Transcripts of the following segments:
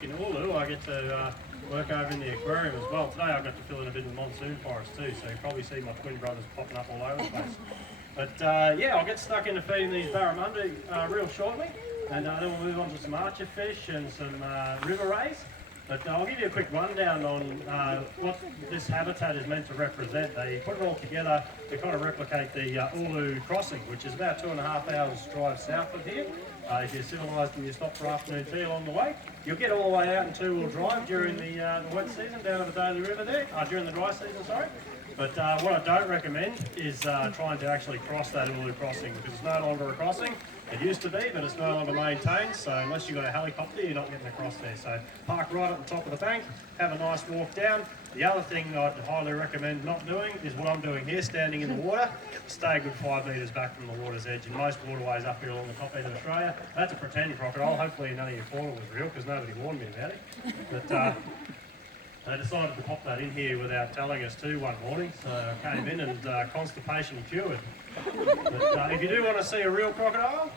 In Oolloo, I get to work over in the aquarium as well. Today I got to fill in a bit of monsoon forest too, so you'll probably see my twin brothers popping up all over the place. But yeah, I'll get stuck into feeding these barramundi real shortly, and then we'll move on to some archer fish and some river rays. But I'll give you a quick rundown on what this habitat is meant to represent. They put it all together to kind of replicate the Oolloo crossing, which is about 2.5 hours drive south of here. If you're civilised and you stop for afternoon tea along the way, you'll get all the way out in two-wheel drive during the wet season down at the Daly River there, during the dry season, sorry. But what I don't recommend is trying to actually cross that Oolloo crossing, because it's no longer a crossing. It used to be, but it's no longer maintained, so unless you've got a helicopter, you're not getting across there. So park right at the top of the bank, have a nice walk down. The other thing I'd highly recommend not doing is what I'm doing here, standing in the water. Stay a good 5 metres back from the water's edge. In most waterways up here along the top end of Australia, that's a pretend crocodile. Hopefully none of you thought it was real, because nobody warned me about it. But they decided to pop that in here without telling us to one morning, so I came in and constipation cured. But if you do want to see a real crocodile,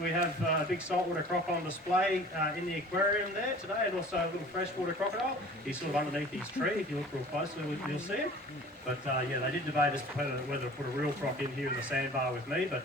we have a big saltwater croc on display in the aquarium there today, and also a little freshwater crocodile. He's sort of underneath his tree. If you look real closely, you'll see him. But yeah, they did debate as to whether to put a real croc in here in the sandbar with me, but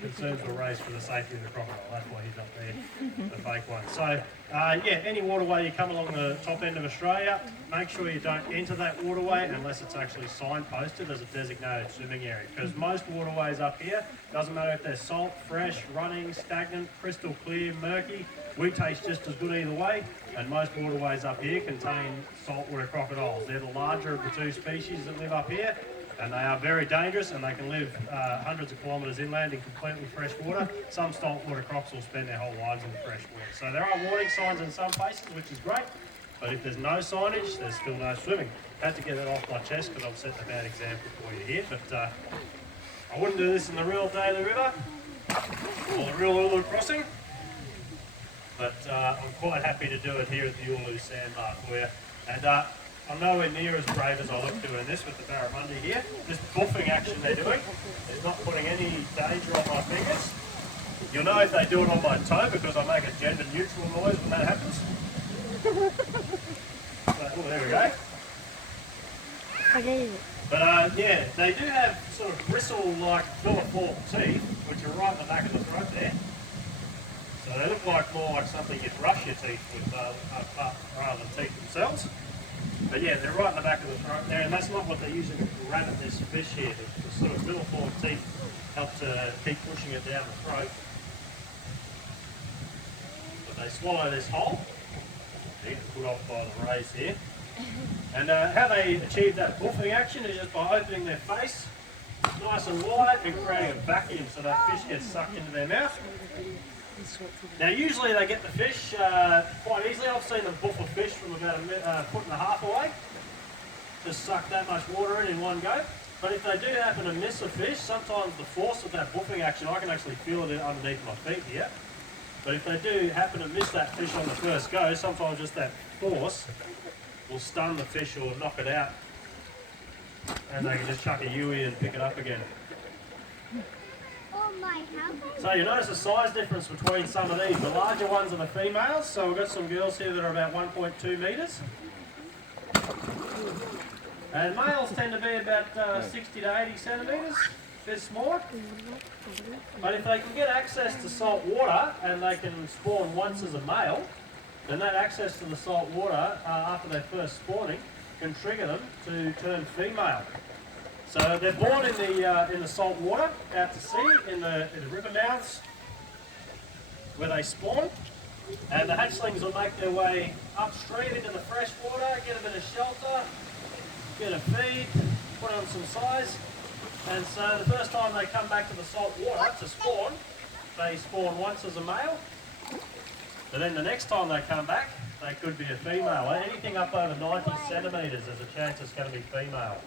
concerns were raised for the safety of the crocodile. That's why he's up there, the fake one. So yeah, any waterway you come along the top end of Australia, make sure you don't enter that waterway unless it's actually signposted as a designated swimming area, because most waterways up here, doesn't matter if they're salt, fresh, running, stagnant, crystal clear, murky, we taste just as good either way. And most waterways up here contain saltwater crocodiles. They're the larger of the two species that live up here, and they are very dangerous, and they can live hundreds of kilometres inland in completely fresh water. Some saltwater crocs will spend their whole lives in fresh water. So there are warning signs in some places, which is great, but if there's no signage, there's still no swimming. I had to get that off my chest because I've set a bad example for you here, but I wouldn't do this in the real Daly River or the real Oolloo crossing, but I'm quite happy to do it here at the Oolloo Sandbar for you. And I'm nowhere near as brave as I look doing this with the Barramundi here. This buffing action they're doing is not putting any danger on my fingers. You'll know if they do it on my toe, because I make a gender neutral noise when that happens. So, oh, there we go. But yeah, they do have sort of bristle-like filiform teeth, which are right in the back of the throat there. So they look more like something you'd brush your teeth with rather than teeth themselves. But yeah, they're right in the back of the throat there, and that's not what they're using to grab at this fish here. The sort of filiform teeth help to keep pushing it down the throat. But they swallow this whole. These are put off by the rays here. And how they achieve that buffing action is just by opening their face nice and wide and creating a vacuum so that fish gets sucked into their mouth. Now usually they get the fish quite easily. I've seen them buff a fish from about a foot and a half away. Just suck that much water in one go. But if they do happen to miss a fish, sometimes the force of that buffing action, I can actually feel it underneath my feet here. But if they do happen to miss that fish on the first go, sometimes just that force will stun the fish or knock it out. And they can just chuck a Yui and pick it up again. So you notice the size difference between some of these. The larger ones are the females, so we've got some girls here that are about 1.2 metres. And males tend to be about 60 to 80 centimetres, a bit smaller. But if they can get access to salt water and they can spawn once as a male, then that access to the salt water after their first spawning can trigger them to turn female. So they're born in the salt water out to sea, in the river mouths where they spawn, and the hatchlings will make their way upstream into the fresh water, get a bit of shelter, get a feed, put on some size, and so the first time they come back to the salt water to spawn, they spawn once as a male, but then the next time they come back, they could be a female. Anything up over 90 centimetres, there's a chance it's going to be female.